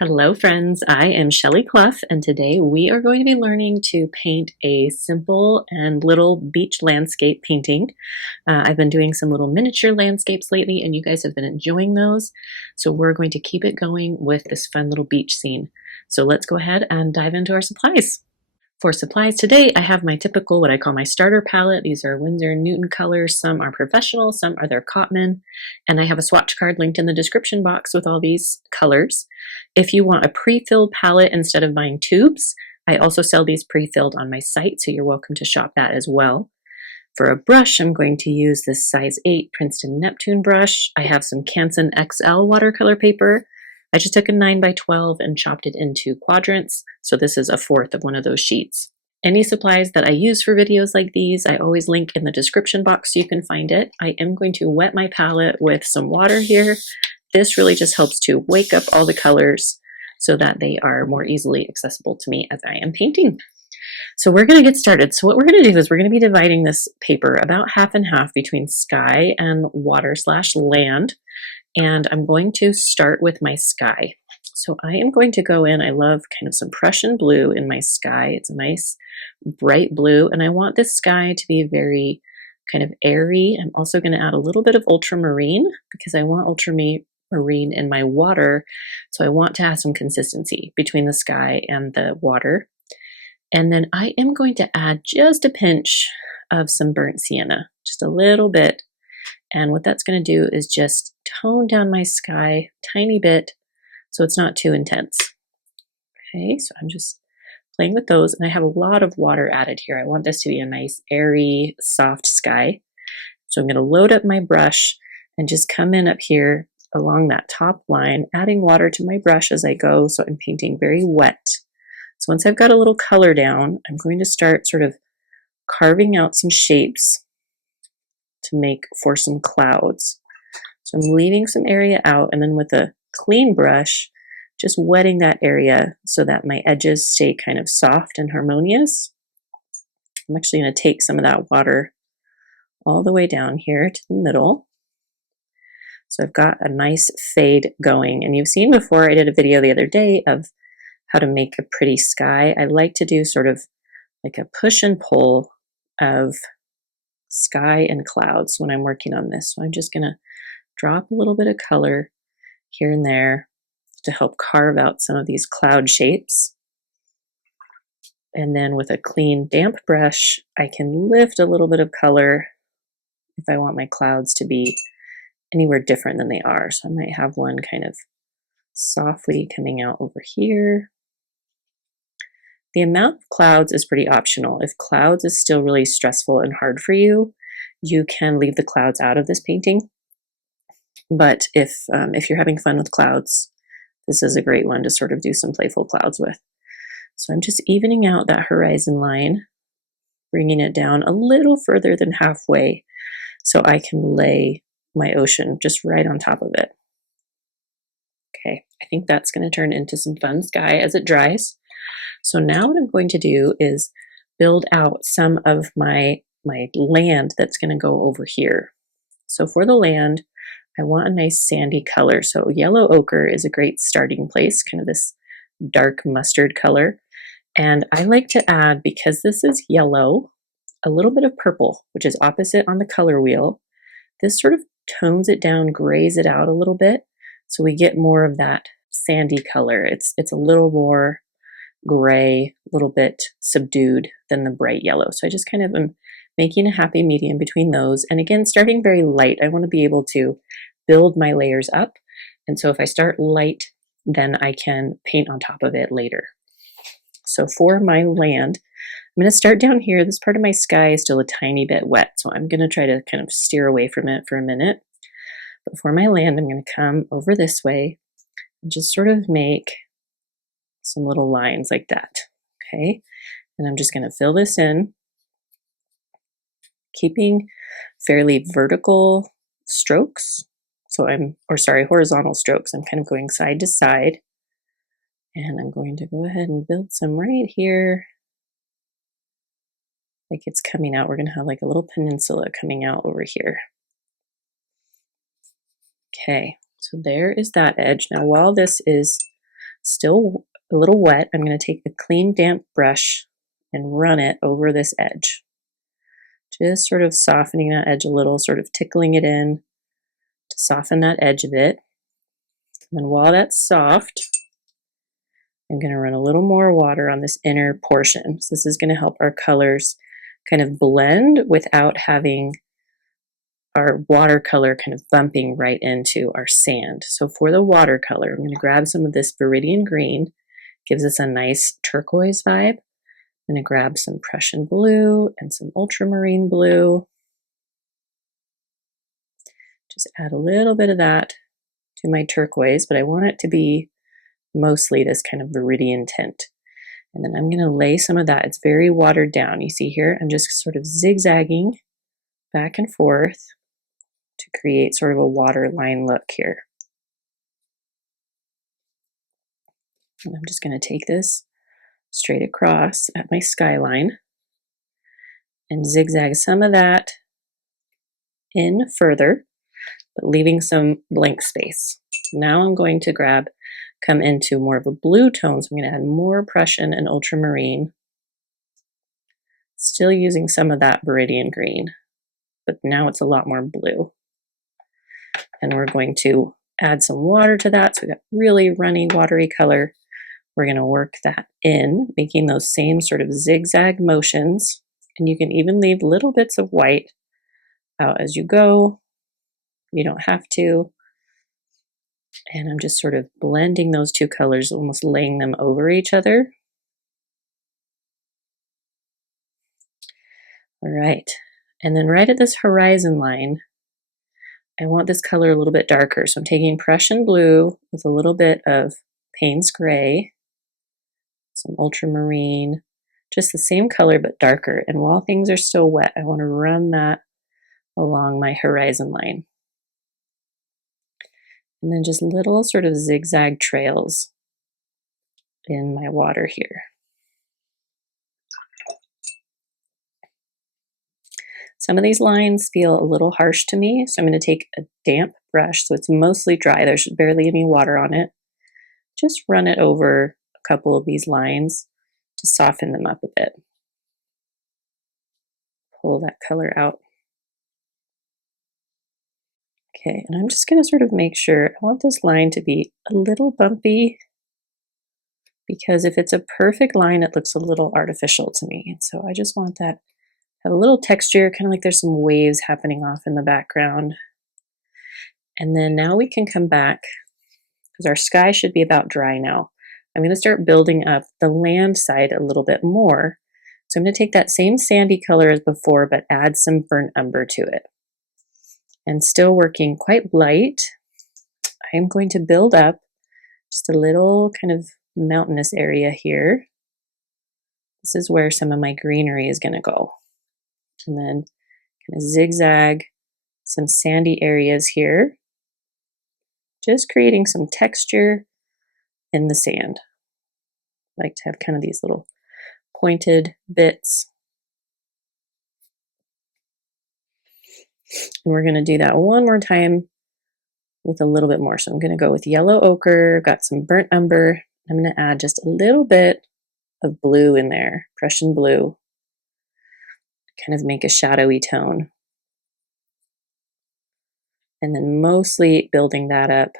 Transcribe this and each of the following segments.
Hello friends, I am Shelley Clough and today we are going to be learning to paint a simple and little beach landscape painting. I've been doing some little miniature landscapes lately and you guys have been enjoying those. So we're going to keep it going with this fun little beach scene. So let's go ahead and dive into our supplies. For supplies today, I have my typical, what I call my starter palette. These are Winsor & Newton colors. Some are professional, some are their Cotman. And I have a swatch card linked in the description box with all these colors. If you want a pre-filled palette instead of buying tubes, I also sell these pre-filled on my site, so you're welcome to shop that as well. For a brush, I'm going to use this size 8 Princeton Neptune brush. I have some Canson XL watercolor paper. I just took a 9 by 12 and chopped it into quadrants, so this is a fourth of one of those sheets. Any supplies that I use for videos like these, I always link in the description box so you can find it. I am going to wet my palette with some water here. This really just helps to wake up all the colors so that they are more easily accessible to me as I am painting. So we're going to get started. So what we're going to do is we're going to be dividing this paper about half and half between sky and water/land. And I'm going to start with my sky. So I am going to go in, I love kind of some Prussian blue in my sky. It's a nice bright blue, and I want this sky to be very kind of airy. I'm also going to add a little bit of ultramarine because I want ultramarine in my water. So I want to have some consistency between the sky and the water. And then I am going to add just a pinch of some burnt sienna, just a little bit. And what that's going to do is just tone down my sky a tiny bit so it's not too intense. Okay, so I'm just playing with those, and I have a lot of water added here. I want this to be a nice, airy, soft sky. So I'm going to load up my brush and just come in up here along that top line, adding water to my brush as I go, so I'm painting very wet. So once I've got a little color down, I'm going to start sort of carving out some shapes to make for some clouds. So I'm leaving some area out, and then with a clean brush, just wetting that area so that my edges stay kind of soft and harmonious. I'm actually going to take some of that water all the way down here to the middle. So I've got a nice fade going, and you've seen before I did a video the other day of how to make a pretty sky. I like to do sort of like a push and pull of sky and clouds when I'm working on this. So I'm just going to drop a little bit of color here and there to help carve out some of these cloud shapes. And then with a clean, damp brush, I can lift a little bit of color if I want my clouds to be anywhere different than they are. So I might have one kind of softly coming out over here. The amount of clouds is pretty optional. If clouds is still really stressful and hard for you, you can leave the clouds out of this painting. But if you're having fun with clouds, this is a great one to sort of do some playful clouds with. So I'm just evening out that horizon line, bringing it down a little further than halfway so I can lay my ocean just right on top of it. Okay, I think that's going to turn into some fun sky as it dries. So now what I'm going to do is build out some of my land that's going to go over here. So for the land, I want a nice sandy color. So yellow ochre is a great starting place, kind of this dark mustard color. And I like to add, because this is yellow, a little bit of purple, which is opposite on the color wheel. This sort of tones it down, grays it out a little bit, so we get more of that sandy color. It's a little more gray, a little bit subdued than the bright yellow. So I just kind of am making a happy medium between those. And again, starting very light, I want to be able to build my layers up. And so if I start light, then I can paint on top of it later. So for my land, I'm going to start down here. This part of my sky is still a tiny bit wet, so I'm going to try to kind of steer away from it for a minute. But for my land, I'm going to come over this way and just sort of make some little lines like that. Okay, and I'm just going to fill this in, keeping fairly vertical strokes. So horizontal strokes. I'm kind of going side to side. And I'm going to go ahead and build some right here. Like it's coming out. We're going to have like a little peninsula coming out over here. Okay, so there is that edge. Now while this is still a little wet, I'm going to take a clean damp brush and run it over this edge. Just sort of softening that edge a little, sort of tickling it in to soften that edge a bit. And then while that's soft, I'm going to run a little more water on this inner portion. So this is going to help our colors kind of blend without having our watercolor kind of bumping right into our sand. So for the watercolor, I'm going to grab some of this Viridian Green. Gives us a nice turquoise vibe. I'm going to grab some Prussian blue and some ultramarine blue. Just add a little bit of that to my turquoise, but I want it to be mostly this kind of Viridian tint. And then I'm going to lay some of that. It's very watered down. You see here, I'm just sort of zigzagging back and forth to create sort of a waterline look here. And I'm just going to take this straight across at my skyline and zigzag some of that in further, but leaving some blank space. Now I'm going to come into more of a blue tone, so I'm going to add more Prussian and ultramarine, still using some of that Viridian Green, but now it's a lot more blue. And we're going to add some water to that, so we've got really runny, watery color. We're going to work that in, making those same sort of zigzag motions, and you can even leave little bits of white out as you go. You don't have to. And I'm just sort of blending those two colors, almost laying them over each other. All right, and then right at this horizon line, I want this color a little bit darker. So I'm taking Prussian blue with a little bit of Payne's gray, some ultramarine, just the same color but darker. And while things are still wet, I want to run that along my horizon line. And then just little sort of zigzag trails in my water here. Some of these lines feel a little harsh to me, so I'm going to take a damp brush, so it's mostly dry. There's barely any water on it. Just run it over a couple of these lines to soften them up a bit. Pull that color out. Okay, and I'm just going to sort of make sure, I want this line to be a little bumpy, because if it's a perfect line, it looks a little artificial to me. And so I just want that have a little texture, kind of like there's some waves happening off in the background. And then now we can come back, because our sky should be about dry now. I'm going to start building up the land side a little bit more. So I'm going to take that same sandy color as before, but add some burnt umber to it. And still working quite light, I'm going to build up just a little kind of mountainous area here. This is where some of my greenery is going to go. And then kind of zigzag some sandy areas here, just creating some texture in the sand. I like to have kind of these little pointed bits. And we're going to do that one more time with a little bit more. So I'm going to go with yellow ochre, got some burnt umber. I'm going to add just a little bit of blue in there, Prussian blue, kind of make a shadowy tone. And then mostly building that up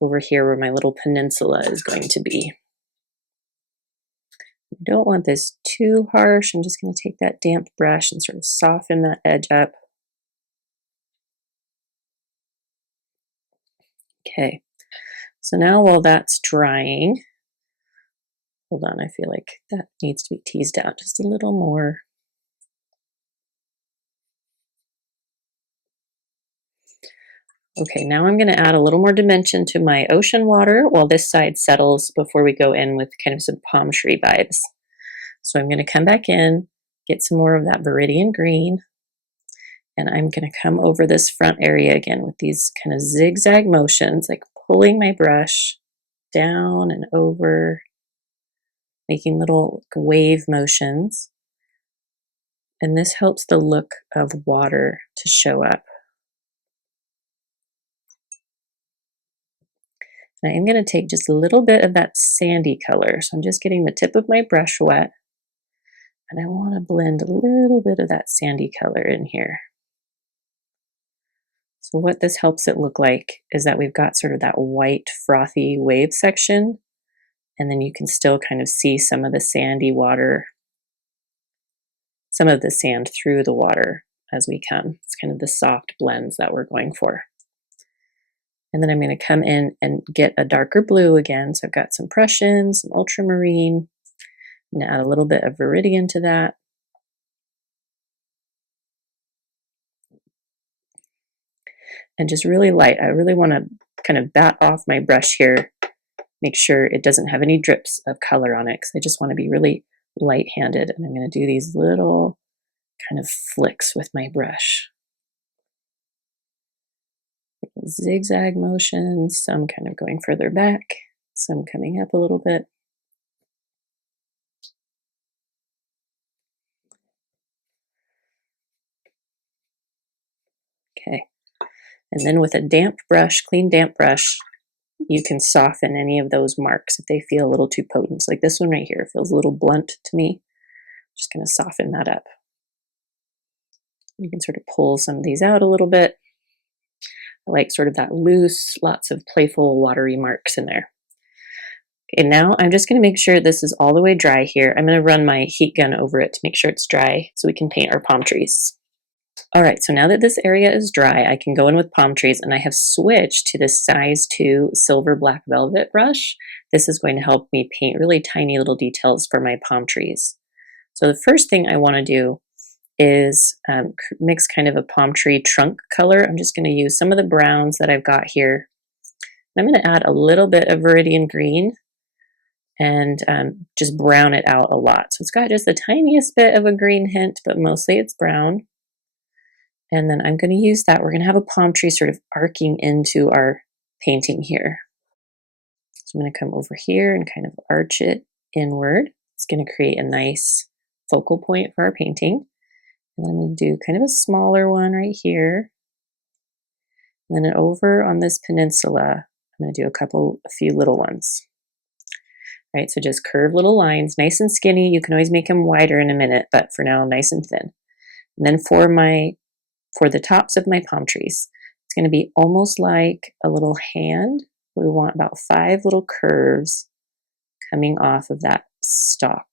over here where my little peninsula is going to be. I don't want this too harsh. I'm just going to take that damp brush and sort of soften that edge up. Okay, so now while that's drying, hold on, I feel like that needs to be teased out just a little more. Okay, now I'm going to add a little more dimension to my ocean water while this side settles before we go in with kind of some palm tree vibes. So I'm going to come back in, get some more of that Viridian Green, and I'm going to come over this front area again with these kind of zigzag motions, like pulling my brush down and over, making little wave motions. And this helps the look of water to show up. And I am going to take just a little bit of that sandy color. So I'm just getting the tip of my brush wet. And I want to blend a little bit of that sandy color in here. So what this helps it look like is that we've got sort of that white frothy wave section, and then you can still kind of see some of the sandy water, some of the sand through the water as we come. It's kind of the soft blends that we're going for. And then I'm going to come in and get a darker blue again. So I've got some Prussian, some ultramarine, and add a little bit of Viridian to that. And just really light. I really want to kind of bat off my brush here, make sure it doesn't have any drips of color on it, because I just want to be really light-handed. And I'm going to do these little kind of flicks with my brush. Little zigzag motions, some kind of going further back, some coming up a little bit. Okay. And then with a damp brush, clean damp brush, you can soften any of those marks if they feel a little too potent. So like this one right here feels a little blunt to me. I'm just going to soften that up. You can sort of pull some of these out a little bit. I like sort of that loose, lots of playful watery marks in there. Okay, now I'm just going to make sure this is all the way dry here. I'm going to run my heat gun over it to make sure it's dry so we can paint our palm trees. All right, so now that this area is dry, I can go in with palm trees, and I have switched to this size 2 silver black velvet brush. This is going to help me paint really tiny little details for my palm trees. So the first thing I want to do is mix kind of a palm tree trunk color. I'm just going to use some of the browns that I've got here. I'm going to add a little bit of Viridian green and just brown it out a lot. So it's got just the tiniest bit of a green hint, but mostly it's brown. And then I'm going to use that. We're going to have a palm tree sort of arcing into our painting here. So I'm going to come over here and kind of arch it inward. It's going to create a nice focal point for our painting. And then I'm going to do kind of a smaller one right here. And then over on this peninsula, I'm going to do a few little ones. All right, so just curve little lines, nice and skinny. You can always make them wider in a minute, but for now, nice and thin. And then for the tops of my palm trees, it's going to be almost like a little hand. We want about 5 little curves coming off of that stalk.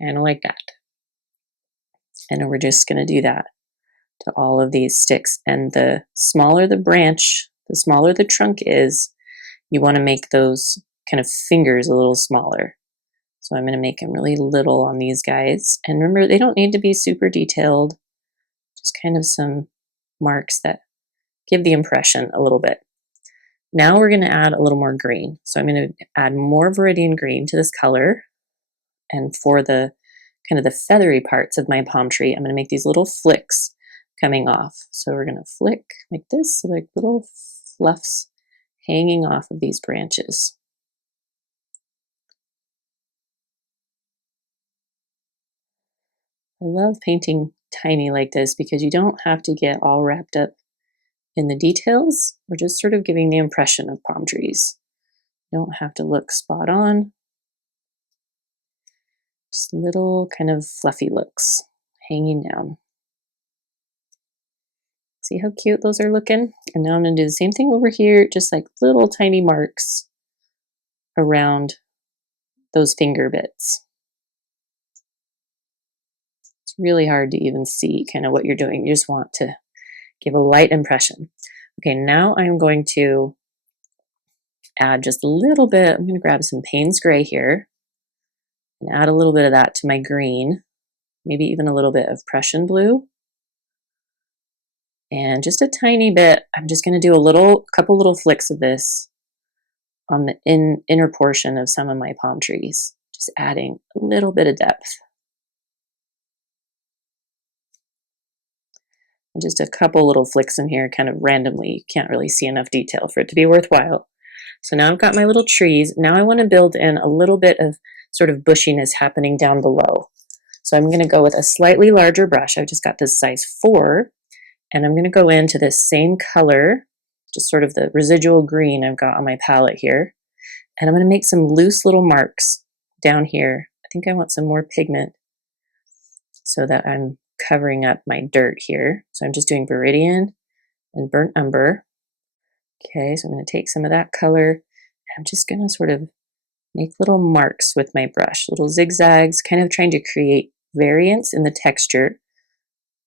Kind of like that. And we're just going to do that to all of these sticks. And the smaller the branch, the smaller the trunk is, you want to make those kind of fingers a little smaller. So I'm going to make them really little on these guys. And remember, they don't need to be super detailed. Just kind of some marks that give the impression a little bit. Now we're going to add a little more green. So I'm going to add more Viridian green to this color. And for the kind of the feathery parts of my palm tree, I'm going to make these little flicks coming off. So we're going to flick like this, so like little fluffs hanging off of these branches. I love painting tiny like this because you don't have to get all wrapped up in the details. We're just sort of giving the impression of palm trees. You don't have to look spot on. Just little kind of fluffy looks hanging down. See how cute those are looking? And now I'm going to do the same thing over here, just like little tiny marks around those finger bits. It's really hard to even see kind of what you're doing. You just want to give a light impression. Okay, now I'm going to add just a little bit. I'm going to grab some Payne's Gray here and add a little bit of that to my green, maybe even a little bit of Prussian blue. And just a tiny bit, I'm just going to do a couple little flicks of this on the inner portion of some of my palm trees, just adding a little bit of depth. And just a couple little flicks in here kind of randomly. You can't really see enough detail for it to be worthwhile. So now I've got my little trees. Now I want to build in a little bit of sort of bushiness happening down below. So I'm going to go with a slightly larger brush. I've just got this size 4. And I'm going to go into this same color, just sort of the residual green I've got on my palette here. And I'm going to make some loose little marks down here. I think I want some more pigment so that I'm covering up my dirt here. So I'm just doing Viridian and Burnt Umber. Okay, so I'm going to take some of that color, and I'm just going to sort of make little marks with my brush, little zigzags, kind of trying to create variance in the texture.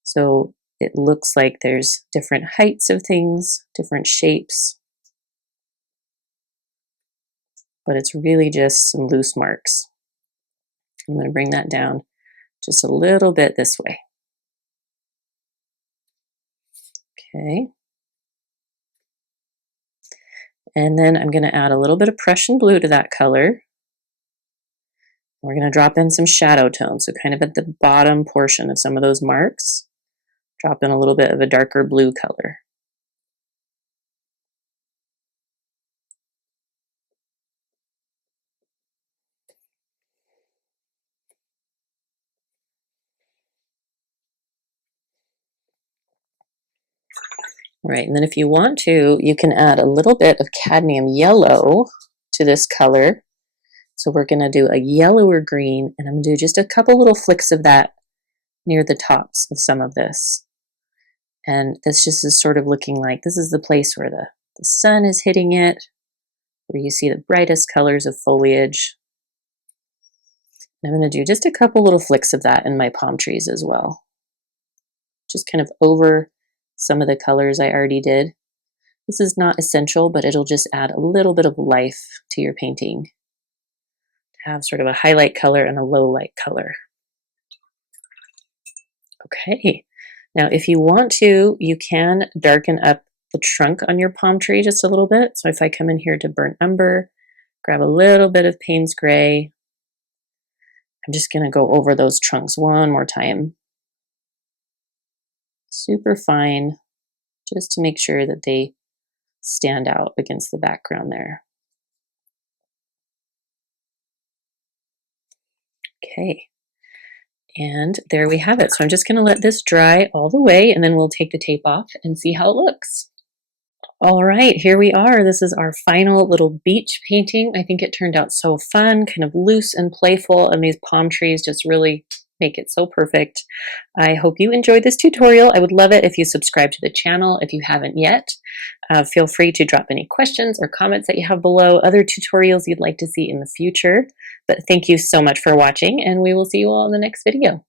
So it looks like there's different heights of things, different shapes, but it's really just some loose marks. I'm going to bring that down just a little bit this way. Okay. And then I'm going to add a little bit of Prussian blue to that color. We're going to drop in some shadow tones, so kind of at the bottom portion of some of those marks, drop in a little bit of a darker blue color. Right, and then if you want to, you can add a little bit of cadmium yellow to this color. So we're going to do a yellower green, and I'm going to do just a couple little flicks of that near the tops of some of this. And this just is sort of looking like this is the place where the sun is hitting it, where you see the brightest colors of foliage. And I'm going to do just a couple little flicks of that in my palm trees as well. Just kind of over some of the colors I already did. This is not essential, but it'll just add a little bit of life to your painting. Have sort of a highlight color and a low light color. Okay, now if you want to, you can darken up the trunk on your palm tree just a little bit. So if I come in here to Burnt Umber, grab a little bit of Payne's Gray, I'm just going to go over those trunks one more time. Super fine, just to make sure that they stand out against the background there. Okay, and there we have it. So I'm just going to let this dry all the way, and then we'll take the tape off and see how it looks. All right, here we are. This is our final little beach painting. I think it turned out so fun, kind of loose and playful, and these palm trees just really make it so perfect. I hope you enjoyed this tutorial. I would love it if you subscribe to the channel if you haven't yet. Feel free to drop any questions or comments that you have below, other tutorials you'd like to see in the future. But thank you so much for watching, and we will see you all in the next video.